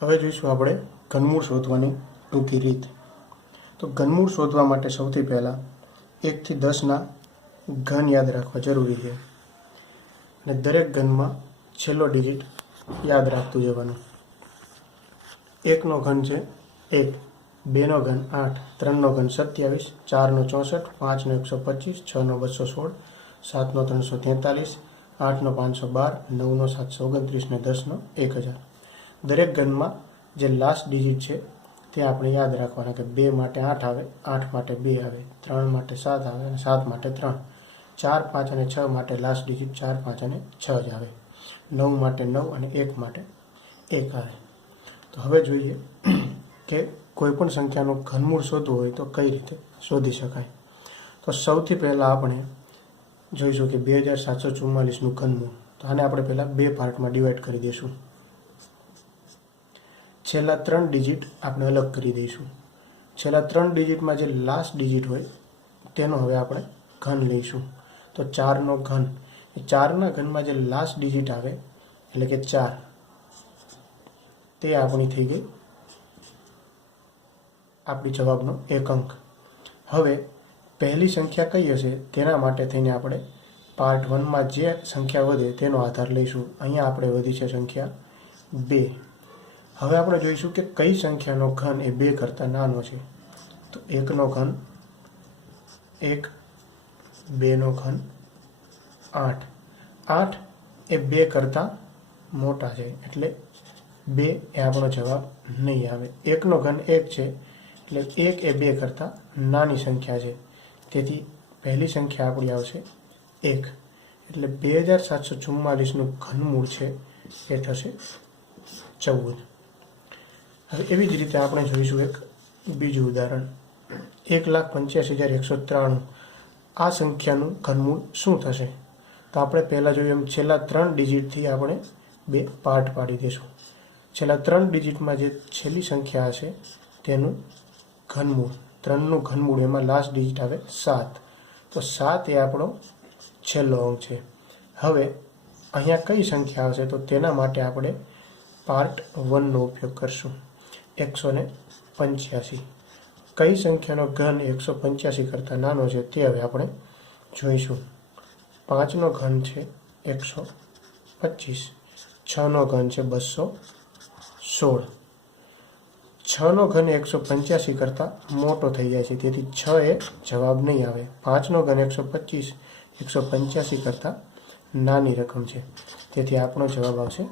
હવે જોઈશું આપણે ઘનમૂળ શોધવાની ટૂંકી રીત। તો ઘનમૂળ શોધવા માટે સૌથી પહેલાં 1 થી 10ના ઘન યાદ રાખવા જરૂરી છે અને દરેક ઘનમાં છેલ્લો ડિજિટ યાદ રાખતું જવાનું। 1નો ઘન છે 1, 2નો ઘન 8, 3નો ઘન 27, 4નો 64, 5નો 125, 6નો 216, 7નો 343, 8નો 512, 9નો 729 ને 10નો 1000। દરેક ઘનમાં જે લાસ્ટ ડિજિટ છે તે આપણે યાદ રાખવાના કે 2 માટે 8 આવે, 8 માટે 2 આવે, 3 માટે 7 આવે અને 7 માટે 3, 4, 5 અને 6 માટે લાસ્ટ ડિજિટ 4, 5 અને 6 જ આવે, 9 માટે 9 અને 1 માટે 1 આવે। તો હવે જોઈએ કે કોઈપણ સંખ્યાનું ઘનમૂળ શોધવું હોય તો કઈ રીતે શોધી શકાય। તો સૌથી પહેલાં આપણે જોઈશું કે 2744નું ઘનમૂળ। તો આને આપણે પહેલાં 2 પાર્ટમાં ડિવાઈડ કરી દઈશું। છેલ્લા 3 ડિજિટ આપણે અલગ કરી દઈશું। છેલ્લા 3 ડિજિટમાં જે લાસ્ટ ડિજિટ હોય તેનો હવે આપણે ઘન લઈશું। તો 4નો ઘન, એ 4ના ઘનમાં જે લાસ્ટ ડિજિટ આવે એટલે કે 4, તે આપણી થઈ ગઈ આપણી જવાબનો એક અંક। હવે પહેલી સંખ્યા કઈ હશે તેના માટે થઈને આપણે પાર્ટ 1માં જે સંખ્યા વધે તેનો આધાર લઈશું। અહીંયા આપણે વધી છે સંખ્યા 2। હવે આપણે જોઈશું કે કઈ સંખ્યાનો ઘન એ 2 કરતાં નાનો છે। તો 1નો ઘન 1, 2નો ઘન 8, 8 એ 2 કરતાં મોટા છે એટલે 2 એ આપણો જવાબ નહીં આવે। 1નો ઘન 1 છે એટલે 1 એ 2 કરતાં નાની સંખ્યા છે, તેથી પહેલી સંખ્યા આપણી આવશે 1। એટલે 2744નું ઘનમૂળ છે એ થશે 14। હવે એવી જ રીતે આપણે જોઈશું એક બીજું ઉદાહરણ, 1,85,193। આ સંખ્યાનું ઘનમૂળ શું થશે? તો આપણે પહેલાં જોયું એમ છેલ્લા 3 ડિજિટથી આપણે 2 પાર્ટ પાડી દઈશું। છેલ્લા 3 ડિજિટમાં જે છેલ્લી સંખ્યા હશે તેનું ઘનમૂળ, 3નું ઘનમૂળ, એમાં લાસ્ટ ડિજિટ આવે 7, તો 7 એ આપણો છેલ્લો અંક છે। હવે અહીંયા કઈ સંખ્યા આવશે તો તેના માટે આપણે પાર્ટ 1નો ઉપયોગ કરશું, 185। કઈ સંખ્યાનો ઘન 185 કરતાં નાનો છે તે હવે આપણે જોઈશું। 5નો ઘન છે 125, 6નો ઘન છે 216, 6નો ઘન 185 કરતાં મોટો થઈ જાય છે, તેથી 6 એ જવાબ નહીં આવે। 5નો ઘન 125, 185 કરતાં નાની રકમ છે, તેથી આપણો જવાબ આવશે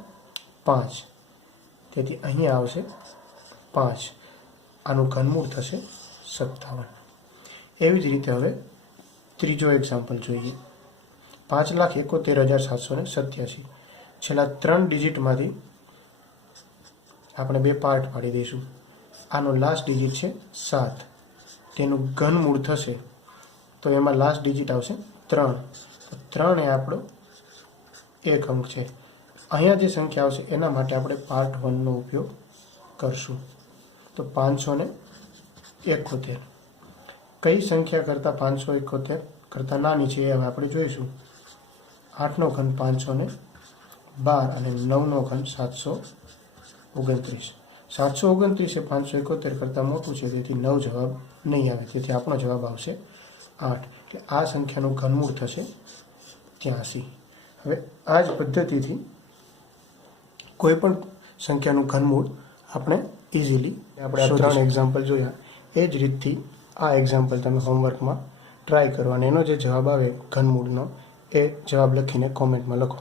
5। તેથી અહીંયા આવશે 5, આનું ઘનમૂળ થશે 57। એવી જ રીતે હવે ત્રીજો એક્ઝામ્પલ જોઈએ, 5,71,787। છેલ્લા 3 ડિજિટમાંથી આપણે 2 પાર્ટ પાડી દઈશું। આનો લાસ્ટ ડિજિટ છે 7, તેનું ઘનમૂળ થશે તો એમાં લાસ્ટ ડિજિટ આવશે 3, તો 3 એ આપણો એક અંક છે। અહીંયા જે સંખ્યા આવશે એના માટે આપણે પાર્ટ 1નો ઉપયોગ કરશું। તો 571, કઈ સંખ્યા કરતાં 571 કરતાં નાની છે એ હવે આપણે જોઈશું। 8નો ઘન 512 અને 9નો ઘન 729। 729 એ 571 કરતાં મોટું છે, તેથી 9 જવાબ નહીં આવે, તેથી આપણો જવાબ આવશે 8, એટલે આ સંખ્યાનું ઘનમૂળ થશે 83। હવે આ જ પદ્ધતિથી કોઈ પણ સંખ્યાનું ઘનમૂળ આપણે ઇઝીલી, આપણે આ 3 એક્ઝામ્પલ જોયા એ જ રીતથી આ એક્ઝામ્પલ તમે હોમવર્કમાં ટ્રાય કરો અને એનો જે જવાબ આવે ઘનમૂળનો એ જવાબ લખીને કોમેન્ટમાં લખો।